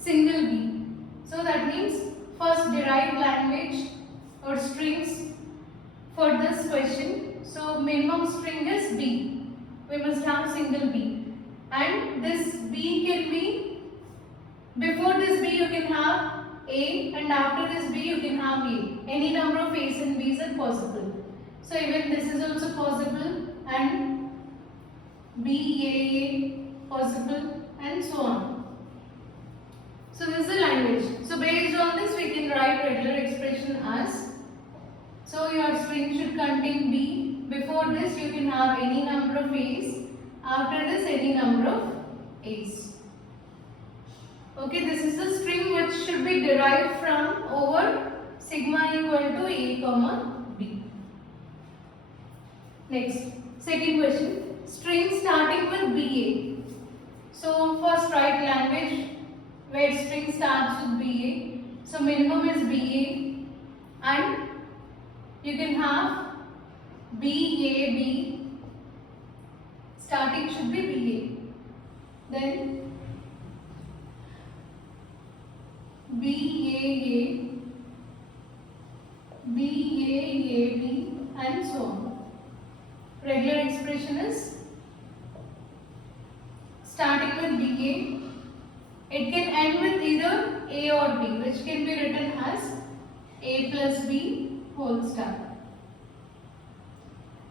single B. So that means first derive language or strings for this question. So minimum string is B. We must have single B. And this B can be, before this B you can have A, and after this B you can have A. Any number of A's and B's are possible. So even this is also possible, and B, A possible, and so on. So this is the language. So based on this we can write regular expression as, so your string should contain B. Before this you can have any number of A's. After this any number of A's. Okay, this is the string which should be derived from over sigma equal to A comma B. Next, second question. String starting with BA. So first write language where string starts with BA. So minimum is BA, and you can have BAB. Starting should be BA. Then BAA, BAAB, and so on. Regular expression is starting with BA. It can end with either A or B, which can be written as A plus B whole star.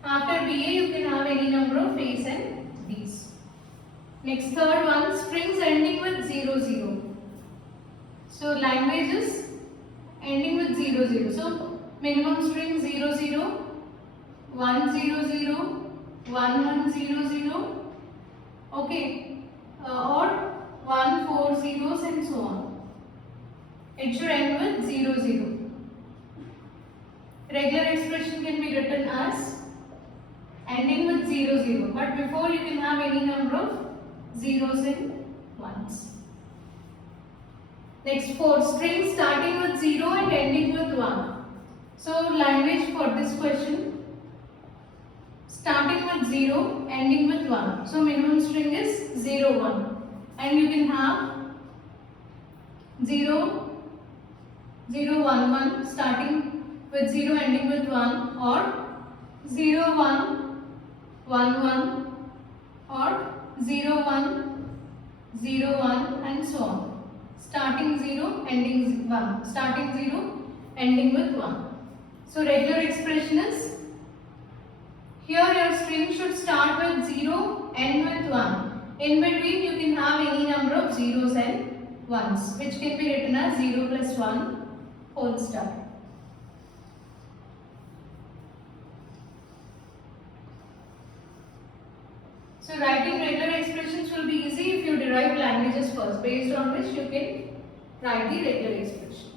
After BA you can have any number of A's and B's. Next, third one, strings ending with 0, 0. So language is ending with 0, 0. So minimum string 0, 0, 1, 0, 0, 1, 1, 0, 0, okay, or 1, 4 zeros and so on. It should end with 0, 0. Regular expression can be written as ending with 0, 0, but before you can have any number of zeros and ones. Next, fourth, string starting with 0 and ending with 1. So language for this question, starting with 0, ending with 1. So minimum string is 0, 1, and you can have 0, 0, 1, 1 starting with 0, ending with 1, or 0, 1, 1, 1, or 0, 1, 0, 1, and so on. Starting 0, ending 1. Starting 0, ending with 1. So regular expression is, here your string should start with 0, end with 1. In between you can have any number of zeros and ones, which can be written as 0 plus 1 whole star. So writing regular expressions will be easy if you derive languages first, based on which you can write the regular expression.